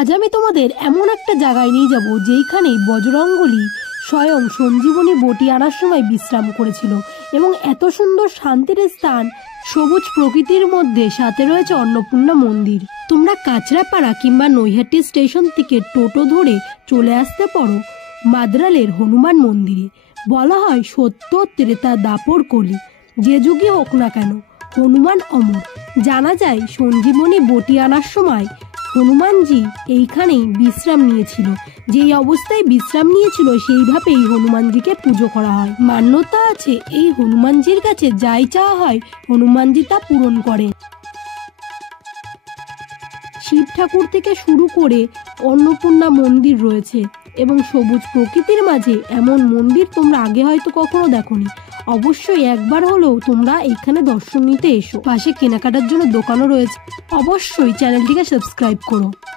আজ আমি তোমাদের এমন একটা জায়গায় নিয়ে যাব যেখানে বজরঙ্গলী স্বয়ং সঞ্জীবনী বটি আনার সময় বিশ্রাম করেছিল এবং এত সুন্দর শান্তির স্থান সবুজ প্রকৃতির মধ্যে সাথে রয়েছে অন্নপূর্ণা মন্দির। তোমরা কাঁচরাপাড়া কিংবা নৈহাটি স্টেশন থেকে টোটো ধরে চলে আসতে পারো মাদ্রালের হনুমান মন্দিরে। বলা হয় সত্য ত্রেতা দাপর কলি, যে যুগই হোক না কেন হনুমান অমর। জানা যায় সঞ্জীবনী বটি আনার সময় হনুমানজি এইখানেই বিশ্রাম নিয়েছিল, যেই অবস্থায় বিশ্রাম নিয়েছিল সেইভাবেই হনুমানজিকে পুজো করা হয়। মান্যতা আছে এই হনুমানজির কাছে যাই চাওয়া হয় হনুমানজি তা পূরণ করেন। শিব ঠাকুর থেকে শুরু করে অন্নপূর্ণা মন্দির রয়েছে এবং সবুজ প্রকৃতির মাঝে এমন মন্দির তোমরা আগে হয়তো কখনো দেখোনি। অবশ্যই একবার হলেও তোমরা এখানে দর্শন নিতে এসো। পাশে কেনাকাটার জন্য দোকানও রয়েছে। অবশ্যই চ্যানেলটিকে সাবস্ক্রাইব করো।